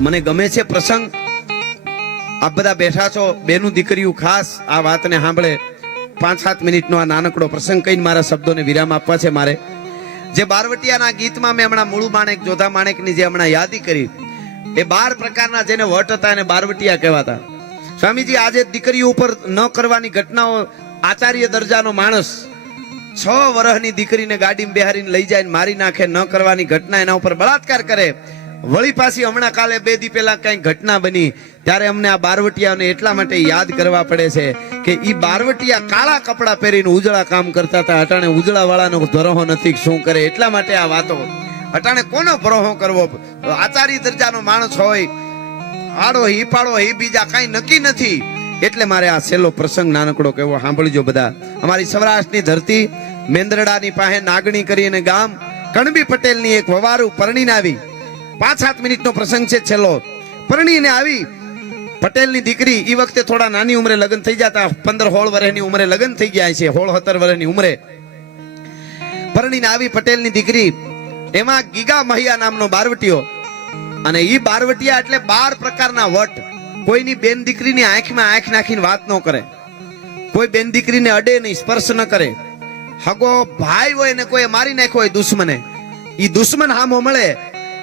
મને ગમે છે પ્રસંગ. આપ બધા બેઠા છો, બેનું દીકરીઓ ખાસ આ વાતને સાંભળે. 5-7 મિનિટનો આ નાનકડો પ્રસંગ કહીને મારા શબ્દોને વિરામ આપવા છે મારે. જે બારવટિયાના ગીતમાં મેં હમણાં મૂળું માણેક, જોધા માણેકની જે હમણાં યાદી કરી, એ 12 પ્રકારના જેને વટ હતા એને બારવટિયા કહેવાતા. સ્વામીજી, આજે દીકરીઓ ઉપર ન કરવાની ઘટનાઓ, આચાર્ય દરજાનો માણસ 6 વર્ષની દીકરીને ગાડીમાં બેહારીને લઈ જાય, મારી નાખે, ન કરવાની ઘટના, એના ઉપર બળાત્કાર કરે. વળી પાછી હમણાં કાલે 2 દી પહેલા કઈ ઘટના બની, ત્યારે અમને આ બારવટિયાને એટલા માટે યાદ કરવા પડે છે કે ઈ બારવટિયા કાળા કપડા પહેરીને ઉજળા કામ કરતા હતા. અટાણે ઉજળા વાળાનો ભરોહો નથી, શું કરે? એટલા માટે આ વાતો. અટાણે કોનો ભરોહો કરવો? આચાર્ય દરજાનો માણસ હોય, આડો હી પાડો હી બીજા કઈ નક્કી નથી. એટલે મારે આ છેલ્લો પ્રસંગ નાનકડો કહેવો, સાંભળજો બધા. અમારી સૌરાષ્ટ્રની ધરતી મેંદરડાની પાસે નાગણી કરીને ગામ, કણબી પટેલની એક વવારું પરણીને આવી. 5-7 મિનિટનો પ્રસંગ છે છેલ્લો. પરણીને આવી પટેલની દીકરી, એ વખતે થોડા નાની ઉંમરે લગ્ન થઈ જતા, 15-16 વર્ષની ઉંમરે લગ્ન થઈ ગયા છે, 16-17 વર્ષની ઉંમરે પરણીને આવી પટેલની દીકરી. એમાં ગીગા મહિયા નામનો બારવટીયો, અને ઈ બારવટિયા એટલે 12 પ્રકારના વટ. કોઈની બેન દીકરીની આંખમાં આંખ નાખીને વાત ન કરે, કોઈ બેન દીકરીને અડે નહીં, સ્પર્શ ન કરે. હગો ભાઈ હોય ને કોઈ મારી નાખ્યો હોય દુશ્મને, ઈ દુશ્મન હામો મળે,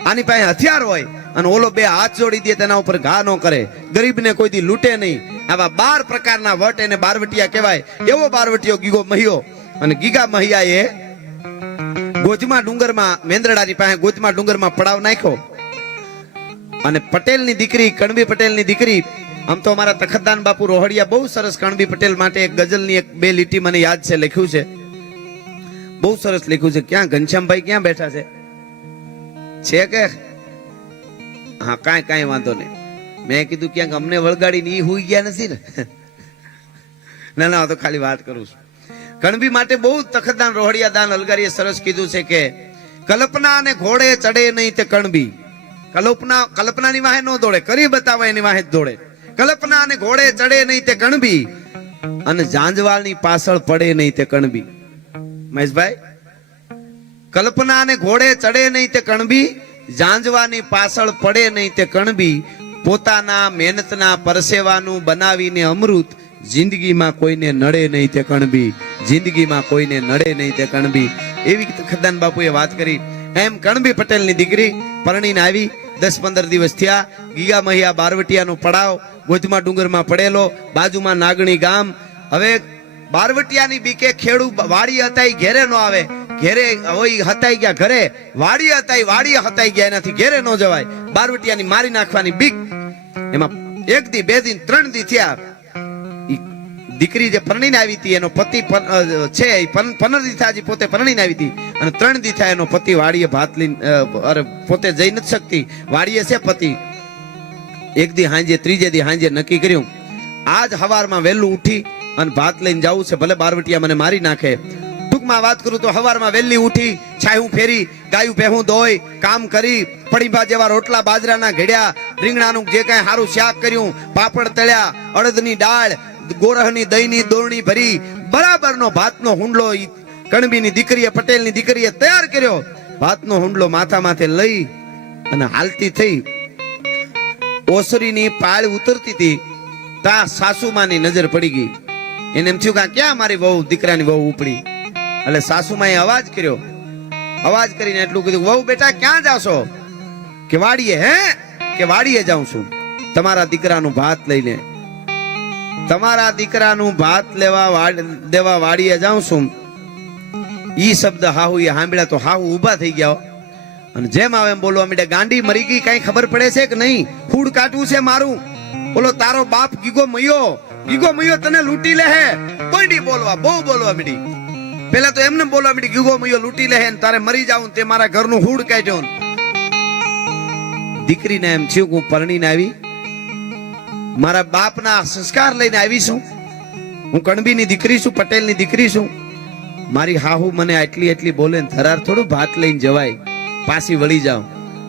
આની પાસે હથિયાર હોય અને ઓલો 2 હાથ જોડી દે, તેના ઉપર ઘા ન કરે, ગરીબને કોઈ દી લૂંટે નહીં. આવા 12 પ્રકારના વટ એને બારવટિયા કહેવાય. એવો બારવટિયો ગીગો મહિયો. અને ગીગા મહિયાએ ગોજમા ડુંગરમાં, મેંદરડાની પાસે ગોજમા ડુંગરમાં પડાવ નાખ્યો. અને પટેલની દીકરી, કણબી પટેલની દીકરી, આમ તો અમારા તખતદાન બાપુ રોહડિયા બહુ સરસ કણબી પટેલ માટે એક ગઝલની 1-2 લીટી મને યાદ છે, લખ્યું છે, બહુ સરસ લખ્યું છે. ક્યાં ઘનશ્યામભાઈ ક્યાં બેઠા છે કે? હા, કાંઈ વાંધો નહીં. મેં કીધું ક્યાંક અમને વળગાડીને ઈ હુઈ ગયા નથી ને? ના, તો ખાલી વાત કરું છું. કણબી માટે બહુ તખતદાન રોહડિયા દાન અલગારીએ સરસ કીધું છે કે કલ્પના અને ઘોડે ચડે નહીં તે કણબી. કલ્પનાની વાહે ન દોડે, કરી બતાવે એની વાહે જ દોડે. કલ્પના અને ઘોડે ચડે નહીં તે કણબી, અને જાંજવાળની પાછળ પડે નહીં તે કણબી. મહેશભાઈ, કલ્પના અને ઘોડે ચડે નહીં તે કણબી, જાંજવાની પાછળ પડે નહીં તે કણબી. પોતાના મહેનતના પરસેવાનું બનાવીને અમૃત, જિંદગીમાં કોઈને નડે નહીં તે કણબી, જિંદગીમાં કોઈને નડે નહીં તે કણબી. એવી ખદ્દાન બાપુએ વાત કરી. એમ કણબી પટેલની દીકરી પરણીને આવી, 10-15 દિવસ થયા. ગીગા મહિયા બારવટિયાનો પડાવ ગોજમા ડુંગરમાં પડેલો, બાજુમાં નાગણી ગામ. હવે બારવટિયાની બીકે ખેડૂ વાડી હતા, ઘેરે ન આવે, ઘેરે હોય હતાઈ ગયા ઘરે, વાડી હતાઈ ગયા, એનાથી ઘેરે ન જવાય. બારવટિયાની મારી નાખવાની બીક. એમાં 1 દી 2 દી 3 દી થયા. દીકરી જે પરણીને આવી હતી, એનો પતિ છે 15 દી થયા, પોતે પરણીને આવી હતી, અને 3 દી થયા એનો પતિ વાડીએ ભાત લઈને, પોતે જઈ નથી શકતી, વાડીએ છે પતિ. 1 દી હાંજે, 3જે દી હાંજે નક્કી કર્યું, આજ હવારમાં વહેલું ઉઠી અને ભાત લઈને જવું છે, ભલે બારવટિયા મને મારી નાખે. ટૂંકમાં વાત કરું તો હવારમાં વહેલી ઉઠી, છાયું ફેરી, ગાયું ભેહું ધોઈ, કામ કરી, પડીભા જેવા રોટલા બાજરાના ઘડ્યા, રીંગણાનું જે કાંઈ સારું શાક કર્યું, પાપડ તળ્યા, અડદની દાળ, ગોરહની દહીંની દોરણી ભરી, બરાબરનો ભાતનો હુંડલો કણબીની દીકરીએ, પટેલની દીકરીએ તૈયાર કર્યો. ભાતનો હુંડલો માથા માથે લઈ અને હાલતી થઈ. ઓસરીની પાળ ઉતરતી હતી, તા સાસુમાની નજર પડી ગઈ. એને એમ થયું કે ક્યાં મારી વહુ, દીકરાની વહુ ઉપડી. એટલે સાસુમાએ અવાજ કર્યો. અવાજ કરીને એટલું કીધું, વહુ બેટા ક્યાં જાશો? કે વાડીએ. હે? કે વાડીએ જાઉં છું, તમારા દીકરાનું ભાત લઈને. તમારા દીકરાનું ભાત દેવા વાડીએ જાઉં છું. ઈ શબ્દ હાહુ એ સાંભળ્યા તો હાહુ ઊભા થઈ ગયા, અને જેમ આવે એમ બોલવા માંડ્યા, ગાંડી મરી ગઈ, કઈ ખબર પડે છે કે નહીં? ફૂડ કાઢવું છે મારું. બોલો, તારો બાપ ગીગો મયો તને લૂંટી લે હે. કોઈ નહીં બોલવા, બહુ બોલવા માંડી. પેલા તો એમને બોલવા માંડી, ગીગો મયો લૂંટી લે હે, તારે મરી જાવું, તે મારા ઘરનું ફૂડ કાઢ્યો. દીકરીને એમ થયું, હું પરણીને આવી, મારા બાપના સંસ્કાર લઈને આવી છું, હું કણબીની દીકરી છું, પટેલની દીકરી છું. મારી હાહુ મને એટલી બોલે ને થરાર થોડું ભાત લઈને જવાય, પાછી વળી જાઉં.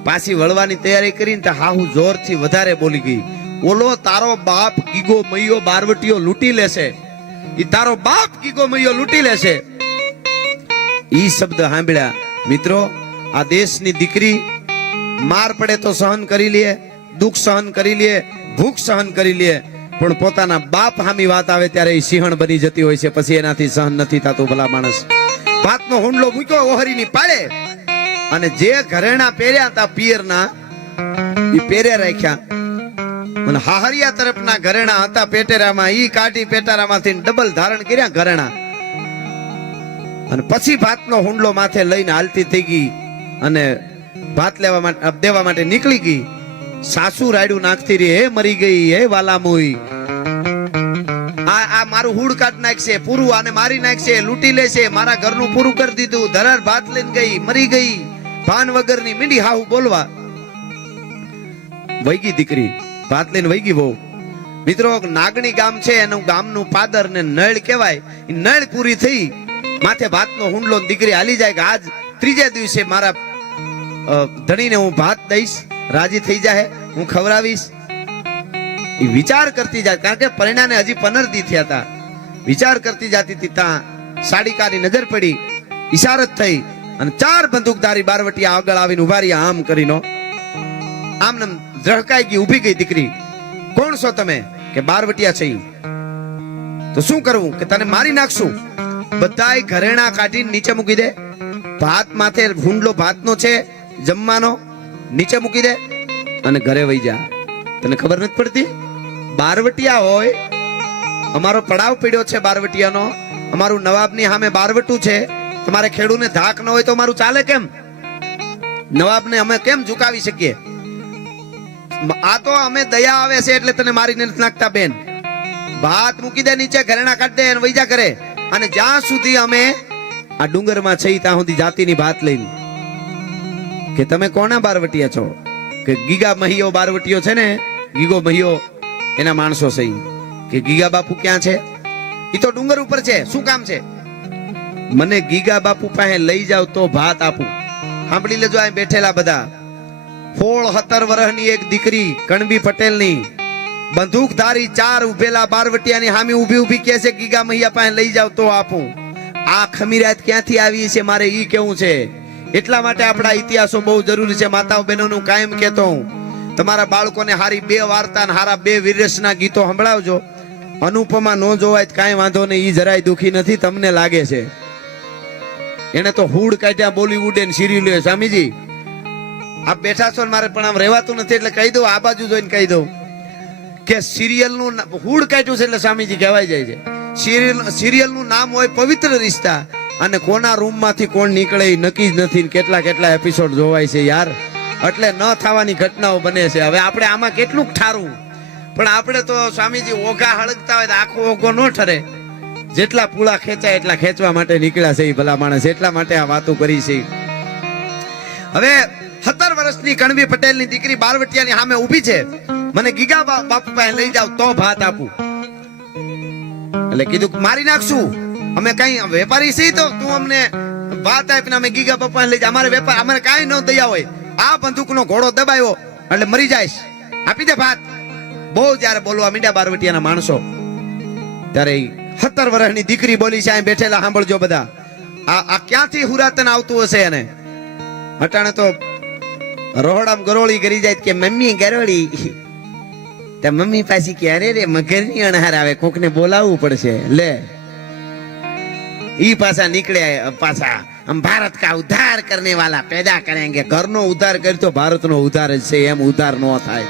પાછી વળવાની તૈયારી કરીને તો હાહુ જોરથી વધારે બોલી ગઈ. ઓલો તારો બાપ ગીગો મૈયો બારવટીયો લૂંટી લેશે, ઈ તારો બાપ ગીગો મૈયો લૂંટી લેશે. ઈ શબ્દ સાંભળ્યા મિત્રો, આ દેશની દીકરી માર પડે તો સહન કરી લે, દુઃખ સહન કરી લે, ભૂખ સહન કરી લે, પણ પોતાના બાપ હામી વાત આવે ત્યારે એ સિંહણ બની જતી હોય છે. પછી એનાથી સહન નથી થતું. ભલા માણસ ભાતનો હુંડલો મૂક્યો ઓહરીની પાડે, અને જે ઘરેણા પહેર્યા હતા પિયરના એ પહેરે રાખ્યા, અને હાહરિયા તરફના ઘરેણા હતા પેટેરામાં, ઈ કાઢી પેટારામાંથી ડબલ ધારણ કર્યા ઘરેણા, અને પછી ભાતનો હુંડલો માથે લઈને હાલતી થઈ ગઈ અને ભાત લેવા માટે દેવા માટે નીકળી ગઈ. સાસુ રાયડું નાખતી રહી, હે મરી ગઈ, હે વાલામોઈ, આ મારું હુડ કાઢ નાખશે, પૂરું આને મારી નાખશે, લૂંટી લેશે, મારા ઘરનું પૂરું કરી દીધું, ધરાર ભાત લઈને ગઈ, મરી ગઈ, ભાન વગરની મીંડી હાહુ બોલવા. વૈગી દીકરી ભાત લઈને વૈગી બહુ. મિત્રો નાગણી ગામ છે, એનું ગામનું પાદર ને નળ કહેવાય. એ નળ પૂરી થઈ, માથે ભાતનો હુંડલો, દીકરી હાલી જાય કે આજ ત્રીજે દિવસે મારા ધણીને હું ભાત દઈશ, રાજી થઈ જાય, હું ખવડાવીશ. એ વિચાર કરતી જાય, કારણ કે પરિણામે હજી 15 દી થયા હતા. વિચાર કરતી જતી હતી, ત્યાં સાડીકાની નજર પડી, ઈશારત થઈ, અને 4 બંદૂકધારી બારવટિયા આગળ આવીને ઉભા રહ્યા. આમ કરીને આમ ઝળકાઈ ગઈ, ઊભી ગઈ દીકરી. કોણ છો તમે? કે બારવટિયા છે. તો શું કરવું? કે તને મારી નાખશું. બધાય ઘરેણા કાઢીને નીચે મૂકી દે, ભાત માથે હુંડલો ભાતનો છે જમવાનો, નીચે મૂકી દે અને ઘરે વહી જા. તને ખબર નથી પડતી? બારવટિયા હોય, અમારો પડાવ પડ્યો છે બારવટિયાનો, અમારું નવાબની સામે બારવટું છે. તમારે ખેડૂને ધાક ન હોય તો અમારું ચાલે કેમ? નવાબને અમે કેમ ઝુકાવી શકીએ? આ તો અમે દયા આવે છે એટલે તને મારીને નથી નાખતા બેન. ભાત મૂકી દે નીચે, ઘરેણા કાઢ દે અને વહી જા કરે. અને જ્યાં સુધી અમે આ ડુંગરમાં છે ત્યાં સુધી જાતિની ભાત લઈને કે તમે કોના બારવટિયા છો? કે ગીગા મહિયો બારવટીયો છે ને, ગીગો મહિયો એના માણસો છે. કે ગીગા બાપુ ક્યાં છે? એ તો ડુંગર ઉપર છે. શું કામ છે? મને ગીગા બાપુ પાસે લઈ જાવ તો ભાત આપું. સાંભળી લેજો આ બેઠેલા બધા. 17 વર્ષની એક દીકરી કણબી પટેલની, બંદૂકધારી 4 ઉભેલા બારવટિયાની સામે ઊભી ઊભી કહે છે ગીગા મહિયા પાસે લઈ જાવ તો આપું. આ ખમીરાત ક્યાંથી આવી છે મારે ઈ કેવું છે. એટલા માટે આપણા ઇતિહાસો બહુ જરૂરી છે. માતાઓ બહેનોનું કાયમ કહેતો હું, તમારા બાળકોને હારી 2 વાર્તા અને હારા 2 વીરરસના ગીતો સંભળાવજો. અનુપમા નો જોવાય કાંઈ વાંધો નહીં, ઈ જરાય દુખી નથી. તમને લાગે છે એને તો હુડ કાઢ્યા બોલીવુડ ને સિરિયલ. સ્વામીજી આપ બેઠા છો ને મારે પણ આમ રહેવાતું નથી એટલે કહી દઉં, આ બાજુ જોઈને કહી દઉં કે સિરિયલ નું હુડ કાઢ્યું છે એટલે સ્વામીજી કહેવાય જાય છે. સિરિયલ નું નામ હોય પવિત્ર રિશ્તા, અને કોના રૂમ માંથી કોણ નીકળે એ નક્કી જ નથી. કેટલા કેટલા એપિસોડ જોવાય છે યાર. એટલે ન થવાની ઘટનાઓ બને છે. હવે આપણે આમાં કેટલું ઠારું, પણ આપણે તો સ્વામીજી ઓઘા હળગતા હોય તો આખો ઓઘો ન ઠરે. જેટલા પૂળા ખેંચાય એટલા ખેંચવા માટે નીકળ્યા છે ભલા માણસ. એટલા માટે આ વાતો કરી છે. હવે 17 વર્ષની કણબી પટેલની દીકરી બારવટિયાની સામે ઊભી છે. મને ગીગા બાપુ પાસે લઈ જાવ તો ભાત આપું. એટલે કીધું મારી નાખશું, અમે કઈ વેપારી છીએ તો તું અમને ભાત આપીને અમે ગીગા બાપુ પાસે લઈ જા. અમારે વેપાર અમારે કાંઈ ન દયા હોય. આ બંદૂકનો ઘોડો દબાયો એટલે મરી જાયશ, આપી દે ભાત. બહુ જયારે બોલવા મીંડ્યા બારવટિયાના માણસો, ત્યારે 17 વર્ષની દીકરી બોલી છે. અહીં બેઠેલા સાંભળજો બધા. આ ક્યાંથી હુરાતન આવતું હશે એને. અટાણે તો રોહડામ ગરોળી કરી જાય કે મમ્મી ગરોળી, તો મમ્મી પાછી કે અરે રે મગરની અણહાર આવે, કોકને બોલાવવું પડશે. લે ઈ પાછા નીકળ્યા પાછા. हम भारत का उद्धार करने वाला पैदा करेंगे. ઘરનો ઉદ્ધાર કરી તો ભારતનો ઉદ્ધાર જ છે. એમ ઉદ્ધાર નો થાય.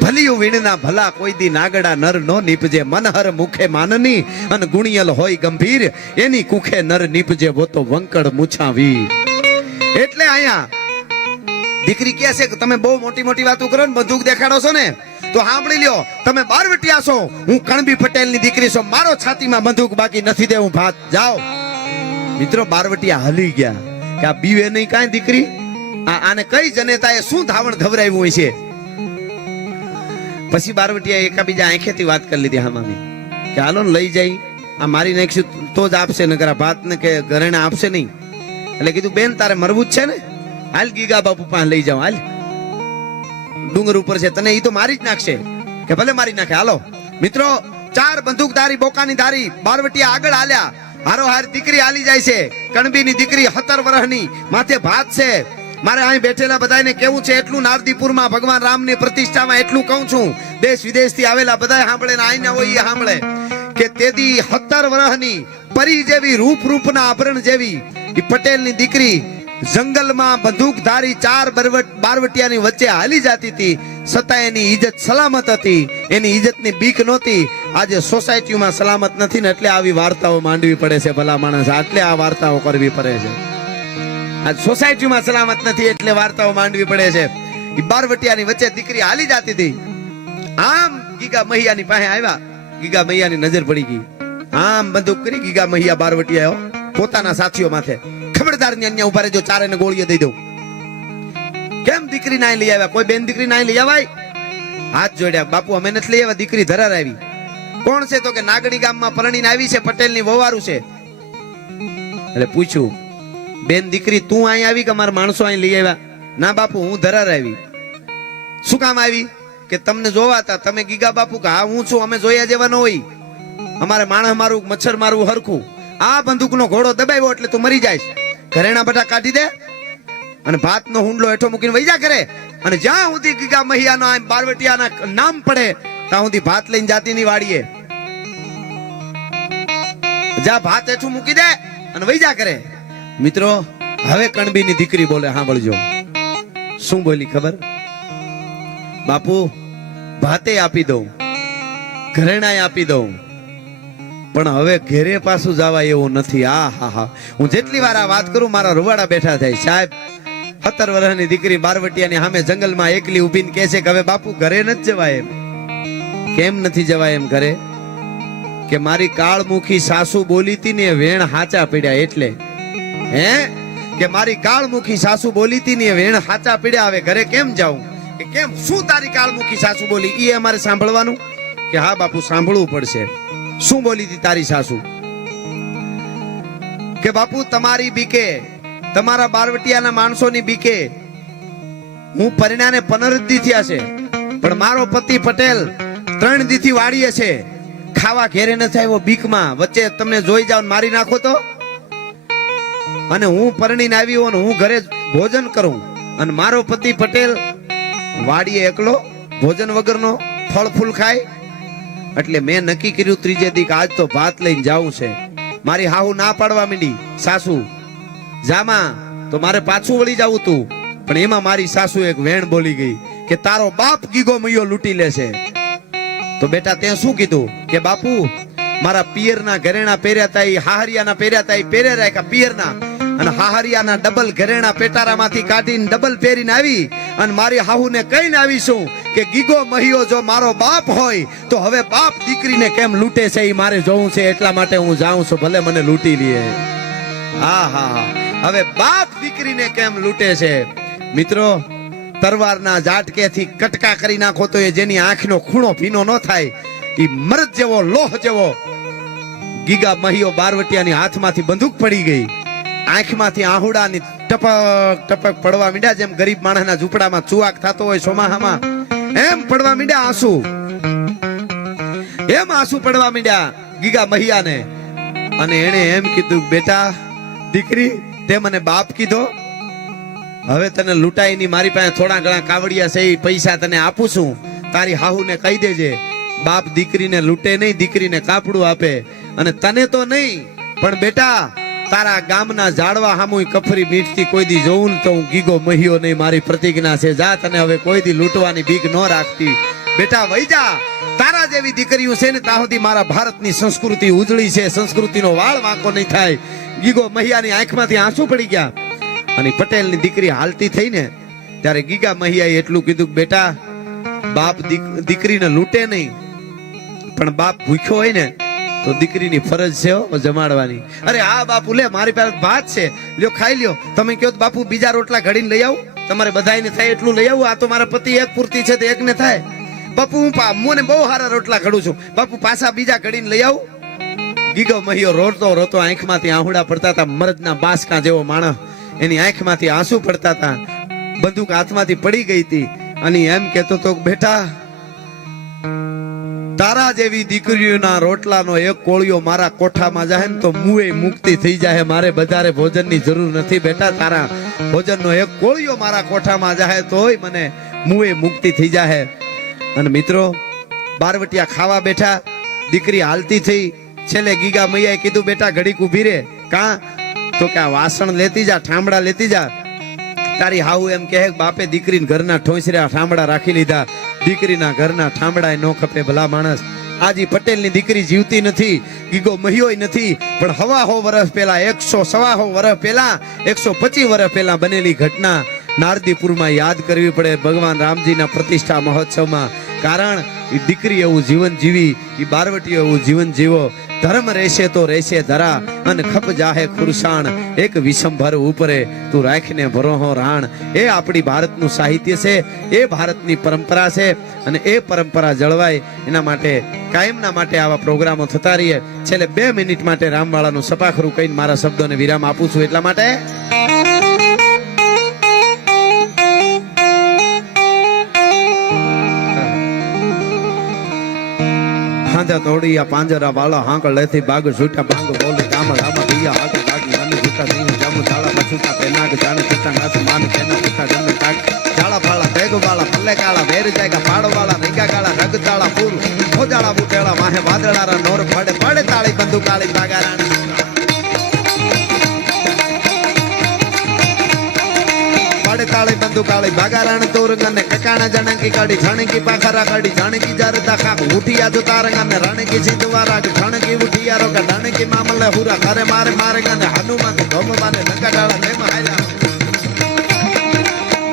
ભલિયું વીણના ભલા કોઈ દી નાગડા નર નો નીપજે. મનહર મુખે માનની અને ગુણિયલ હોય ગંભીર, એની કુખે નર નીપજે વો તો વંકડ મૂછાવી. એટલે અહીંયા દીકરી કહે છે કે તમે બહુ મોટી મોટી વાતો કરો ને બંદૂક દેખાડો છો ને, તો સાંભળી લ્યો, તમે બારવટિયા છો, હું કણબી પટેલની દીકરી છું, મારો છાતીમાં બંદૂક બાકી નથી દેવું ભાત. જાઓ. મિત્રો બારવટિયા હલી ગયા કે આ બીવે નહીં કાંઈ દીકરી, આને કઈ જનેતાએ શું ધાવણ ધવરાવ્યું હોય છે. પછી બારવટિયા એકાબીજા આંખેથી વાત કરી લીધી હામામી કે હાલો ને લઈ જાય, આ મારી નાખશું તો જ આપશે, નકર ભાત ને કે ઘરેણા આપશે નહીં. એટલે કીધું બેન તારે મરવું જ છે ને, હાલ ગીગા બાપુ પાસે લઈ જાઓ. હાલ ડુંગર ઉપર છે, તને ઈ તો મારી જ નાખશે. કે ભલે મારી નાખે, હાલો. મિત્રો 4 બંદૂકધારી બોકાની ધારી બારવટિયા આગળ હાલ્યા. હારો હાર દીકરી હાલી જાય છે. કણબીની દીકરી 17 વર્ષની, માથે ભાત છે, મારે અહીં બેઠેલા બધાને કેવું છે એટલું નારદીપુરમાં ભગવાન રામની પ્રતિષ્ઠામાં એટલું કહું છું, દેશ વિદેશથી આવેલા બધા સાંભળે ને આઈને હોય એ સાંભળે કે તેદી 17 વર્ષની પરી જેવી રૂપના આભરણ જેવી એ પટેલની દીકરી જંગલમાં બંદૂકધારી 4 બારવટિયાની વચ્ચે હાલી જતી હતી, છતાં એની ઇજ્જત સલામત હતી, એની ઇજ્જતની બીક નહોતી. આજે સોસાયટીમાં સલામત નથી ને એટલે આવી વાર્તાઓ માંડવી પડે છે. ભલા માણસ એટલે આ વાર્તાઓ કરવી પડે છે. આજ સોસાયટીમાં સલામત નથી એટલે વાર્તાઓ માંડવી પડે છે. એ બારવટિયાની વચ્ચે દીકરી હાલી જતી હતી. આમ ગીગા મહિયાની પાસે આવ્યા. ગીગા મહિયાની નજર પડી ગઈ. આમ બંદૂક કરી ગીગા મહિયા બારવટિયા પોતાના સાથીઓ માથે, ખબરદાર ને અહીંયા ઉભા રહેજો, ચારેને ગોળીઓ દઈ દઉં. કેમ દીકરી ના લઈ આવ્યા? કોઈ બેન દીકરી ના લઈ આવાય? હાથ જોડ્યા. બાપુ અમે નથી લઈ આવ્યા, દીકરી ધરાર આવી. કોણ છે? તો કે નાગડી ગામમાં પરણીને આવી છે, પટેલની વવારું છે. એટલે પૂછ્યું, બેન દીકરી તું અહીં આવી કે અમારા માણસો અહીં લઈ આવ્યા? ના બાપુ હું ધરાર આવી. શું કામ આવી? કે તમને જોવા હતા. તમે ગીગા બાપુ? કે હા હું છું. અમે જોયા જેવા ન હોય, અમારે માણસ મારું મચ્છર મારું હરખું. આ બંદૂકનો ઘોડો દબાવ્યો એટલે તું મરી જાય. ઘરેણા બટા કાઢી દે અને ભાતનો હુંડલો હેઠો મૂકીને વૈજા કરે. અને જ્યાં સુધી ગીગા મહિયાનો બારવટિયાના નામ પડે ત્યાં સુધી ભાત લઈને જાતી ની વાડીએ જા, ભાત હેઠું મૂકી દે અને વૈજા કરે. મિત્રો હવે કણબીની દીકરી બોલે, સાંભળજો શું બોલી ખબર? બાપુ ભાતે આપી દઉં, ઘરેણાય આપી દઉં, પણ હવે ઘેરે પાછું જવા એવું નથી. આ હા હા, હું જેટલી વાર આ વાત કરું મારા રૂવાડા બેઠા થાય. સાહેબ 17 વર્ષની દીકરી બારવટિયાની સામે જંગલમાં એકલી ઊભીને કહે છે કે હવે બાપુ ઘરે નથી જવાય. એમ કેમ નથી જવાય એમ ઘરે? કે મારી કાળમુખી સાસુ બોલી હતી ને વેણ હાચા પડ્યા. એટલે હે કે મારી કાળમુખી સાસુ બોલી હતી ને વેણ હાચા પડ્યા, હવે ઘરે કેમ જાઉં? કે કેમ? શું તારી કાળમુખી સાસુ બોલી? એ અમારે સાંભળવાનું? કે હા બાપુ સાંભળવું પડશે. શું બોલી હતી તારી સાસુ? કે બાપુ તમારી બીકે, તમારા બારવટિયાના માણસોની બીકે હું પરિણાને 15 દી થયા છે, પણ મારો પતિ પટેલ 3 દીથી વાડીએ છે. ખાવા ઘેરે ન થાય બીકમાં વચ્ચે તમને જોઈ જાવ મારી નાખો તો. અને હું પરણીને આવી હોઉં હું ઘરે ભોજન કરું અને મારો પતિ પટેલ વાડીએ એકલો ભોજન વગરનો ફળ ફૂલ ખાય. એટલે મેં નક્કી કર્યું ત્રીજે દી આજ તો ભાત લઈને જાવું છે. મારી હાહુ ના પાડવા માંડી, સાસુ જામાં તો મારે પાછું વળી જવું તું, પણ એમાં મારી સાસુ એક વેણ બોલી ગઈ કે તારો બાપ ગીગો મૈયો લૂંટી લેશે. તો બેટા તે શું કીધું? કે બાપુ મારા પિયરના ઘરેણા પહેર્યા હતા, હાહરિયાના પહેર્યા હતા, પહેરે રાખ્યા પિયરના, અને હાહરિયાના ડબલ ઘરેણા પેટારામાંથી કાઢીને ડબલ પહેરીને આવી અને મારી હાહુને કહીને આવીશું કે ગીગો મહિયો જો મારો બાપ હોય તો હવે બાપ દીકરીને કેમ લૂંટે છે એ મારે જોવું છે, એટલા માટે હું જાઉં છું, ભલે મને લૂંટી લે. હા હા, હવે બાપ દીકરીને કેમ લૂંટે છે? મિત્રો તરવારના ઝાટકેથી કટકા કરી નાખો તો એ જેની આંખનો ખૂણો ભીનો ન થાય એ મરદ જેવો લોહ જેવો ગીગા મહિયો બારવટિયાની હાથમાંથી બંદૂક પડી ગઈ. આંખમાંથી આહુડાની ટપક ટપક પડવા મીડ્યા, જેમ ગરીબ માણસના ઝૂંપડામાં ચુવાક થતો હોય ચોમાહામાં એમ પડવા મીડ્યા આંસુ. એમ આંસુ પડવા મીડ્યા ગીગા મહિયાને. અને એને એમ કીધું, બેટા દીકરી તે મને બાપ કીધો, હવે તને લૂંટાઈ ની, મારી પાસે થોડા ઘણા કાવડિયા છે, પૈસા તને આપું છું, તારી હાહુને કહી દેજે બાપ દીકરીને લૂંટે નહીં, દીકરીને કાપડું આપે. અને તને તો નહીં પણ બેટા તારા ગામના ઝાડવા હામુય કફરી મીઠતી કોઈ દી જોઉં તો હું ગીગો મહિયો નહીં, મારી પ્રતિજ્ઞા છે. જા, તને હવે કોઈ દી લૂંટવાની બીક ન રાખતી. બેટા વઈ જા, તારા જેવી દીકરીઓ છે ને ત્યાં સુધી મારા ભારતની સંસ્કૃતિ ઉજળી છે, સંસ્કૃતિનો વાળ વાંકો નહીં થાય. ગીગો મહિયાની આંખમાંથી આંસુ પડી ગયા. અને પટેલની દીકરી હાલતી થઈ ને ત્યારે ગીગા મહિયાએ એટલું કીધું, બેટા બાપ દીકરીને લૂંટે નહીં, પણ બાપ ભૂખ્યો હોય ને તો દીકરીની ફરજ છે જમાડવાની. અરે હા બાપુ, લે મારી પાસે ભાત છે, લ્યો ખાઈ લ્યો. તમે કહો બાપુ બીજા રોટલા ઘડીને લઈ આવું, તમારે બધાને થાય એટલું લઈ આવું. આ તો મારા પતિ એક પૂરતી છે તો એકને થાય. બાપુ હું મને બહુ સારા રોટલા ઘડું છું, બાપુ પાછા બીજા ઘડીને લઈ આવું. ગીગો મહિયો રોતો રોતો આંખમાંથી આહુડા પડતા હતા. મરદના બાસકા જેવો માણસ, એની આંખમાંથી આંસુ પડતા હતા. બંદૂક હાથમાંથી પડી ગઈ હતી અને એમ કહેતો તો, બેટા તારા જેવી દીકરીઓના રોટલાનો એક કોળિયો મારા કોઠામાં જાય ને તો મુએ મુક્તિ થઈ જાય, મારે બધારે ભોજનની જરૂર નથી. બેટા તારા ભોજનનો એક કોળિયો મારા કોઠામાં જાહે તોય મને મુએ મુક્તિ થઈ જાહે. અને મિત્રો બારવટિયા ખાવા બેઠા, દીકરી હાલતી થઈ, છેલ્લે ગીગા મૈયાએ કીધું બેટા ઘડીક ઊભી રે. કાં તો કે આ વાસણ લેતી જા, ઠામડા લેતી જા. તારી હાઉ એમ કહે બાપે દીકરીને ઘરના ઠોંસર્યા ઠામડા રાખી લીધા, દીકરીના ઘરના ઠામડા નો ખપે ભલા માણસ. આજી પટેલની દીકરી જીવતી નથી, ગીગો મહિયોય નથી, પણ 125 વર્ષ પહેલા 125 વર્ષ પહેલા 125 વર્ષ પહેલા બનેલી ઘટના નારદીપુરમાં યાદ કરવી પડે ભગવાન રામજીના પ્રતિષ્ઠા મહોત્સવમાં. કારણ એ દીકરી એવું જીવન જીવી, એ બારવટીઓ એવું જીવન જીવો. ધર્મ રહેશે તો રહેશે ધરા, અને ખપ જાહે ખુરસાણ, એક વિષંભર ઉપરે તું રાખીને ભરોહો રાણ. એ આપણી ભારતનું સાહિત્ય છે, એ ભારતની પરંપરા છે, અને એ પરંપરા જળવાય એના માટે કાયમના માટે આવા પ્રોગ્રામો થતા રહીએ. છેલ્લે 2 મિનિટ માટે રામવાળાનું સપાખરું કહીને મારા શબ્દોને વિરામ આપું છું. એટલા માટે હાંજા તોડિયા પાંજરા વાળા હાંકળ લેથી બાગ છૂટા બાંગ બોલી ગામડામાં દિયા હાક બાગી મને છૂટા દીન જામુ ઝાડા પછુટા પેનાગ જાણે છૂટા નાસ માન કેના છૂટા જમે કાક ઝાડા ફાળા બેગ વાળા પલ્લે કાળા વેર જાયગા પાડો વાળા રીગા કાળા રગ તાળા પૂર ખોજાળા બુટેળા માહે વાદળારા નોર ફડે પડે તાળી બંદુ કાળી બાગારાણી તાળી બંદુ કાળી બાગારાણ તોરંગને કકાણા જણકી કાઢી જાણકી પાખરા કાઢી જાણકી જારતા ખાક ઉઠિયા જો તારંગને રાણકી જીતવારા જાણકી ઉઠિયા રોકા જાણકી મામલે હુરા ઘરે મારે મારે ગને હનુમાન ધોમવાને લંકાડાળા મેમ હાલ્યા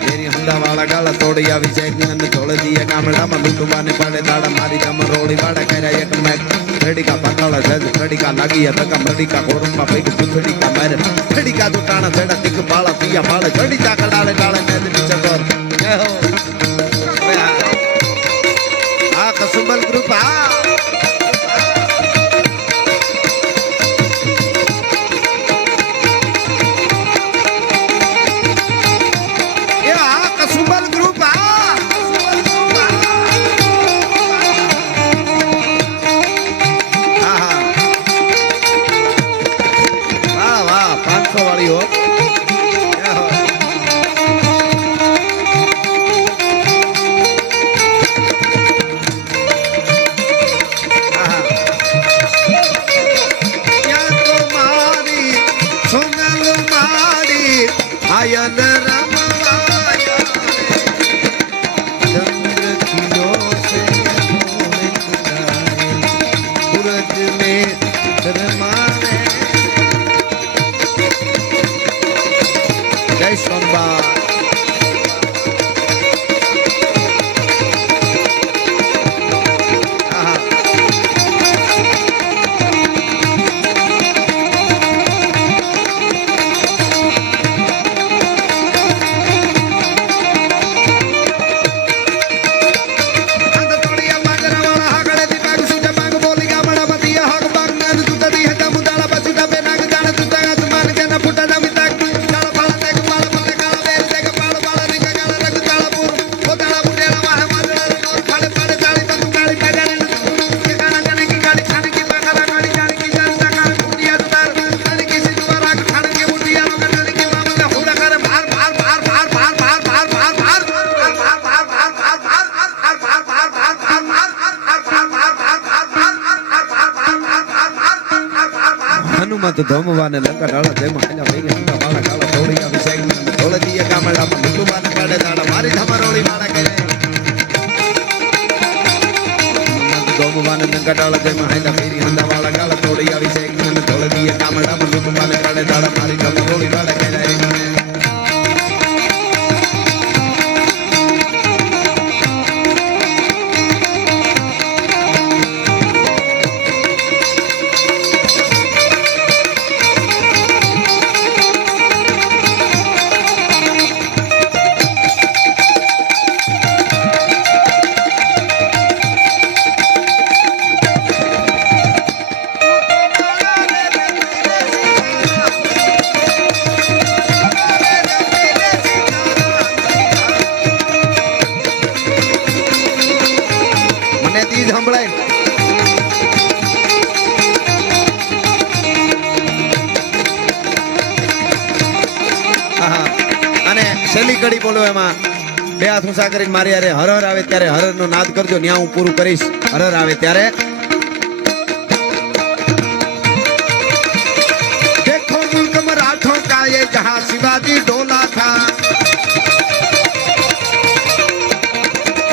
તેરી હંડા વાળા ગાળા તોડી આવી જાય અને તોડે દીએ ગામડામાં લૂંટવાને પાડે દાડા મારી ગામ રોડી વાડા કર્યા એક મેક રેડીકા પાતાળા જજ રેડીકા લાગીયા તકા મરડીકા ગોરંબા પૈક પુથડીકા મારે રેડીકા તો ટાણા છેડા તીક બાળા પિયા બાળે રેડીકા કડાળે ડાળે મેદની ચકોર જય હો આ કસુંબલ ગ્રુપ આયન રમવાયા ચંદ્ર કિયો સે સૂરજ મે રમાવે જય સોમવાર હનુમત ધોમવાને લંકા ડાળા જેમ હાલ્યા વઈ હંડા વાળા કાળા તોડી આવી સાઈડ તોડે દીએ ગામડામાં લૂંટવાને પાડે દાડા મારી ધમરોળી વાળા કરે ધોમવાને લંકા ડાળા જેમ હાલ્યા વઈ હંડા વાળા કાળા તોડી આવી સાઈડ તોડે દીએ ગામડામાં લૂંટવાને પાડે દાડા મારી ધમરોળી વાળા કરે છેલ્લી કડી બોલો એમાં બે હાથ ઊંચા કરીને મારી યારે હર હર આવે ત્યારે હર નો નાદ કરજો, ન્યા હું પૂરું કરીશ. હર હર આવે ત્યારે देखो मुल्क मराठों का ये जहां शिवाजी डोला था,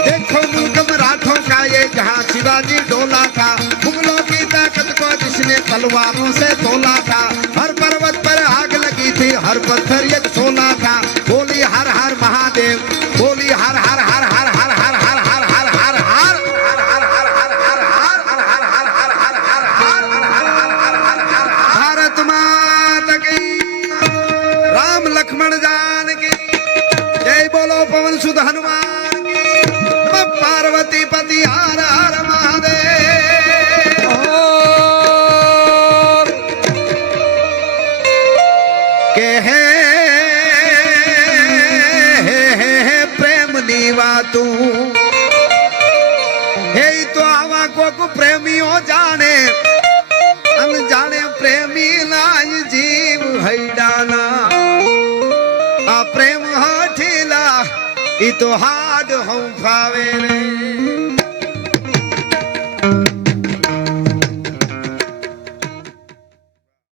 देखो मुल्क मराठों का ये जहां शिवाजी डोला था, मुगलों की ताकत को जिसने तलवारों से तोला था, हर पर्वत पर आग लगी थी, हर पत्थर एक सोना था, बोली हर हर महादेव, बोली हर हर हर हर हर हर हर हर हर हर हर भारत माता की, राम लक्ष्मण जान की जय, बोलो पवन सुत हनुमान की, नमः पार्वती पति हर हर महादेव. के है प्रेम नी वातू हे तो आवा कोक प्रेमियों जाने, अनजाने प्रेमी नाय जीव हैडाना, आ प्रेम हाठीला ई तो हाड हम फावे रे.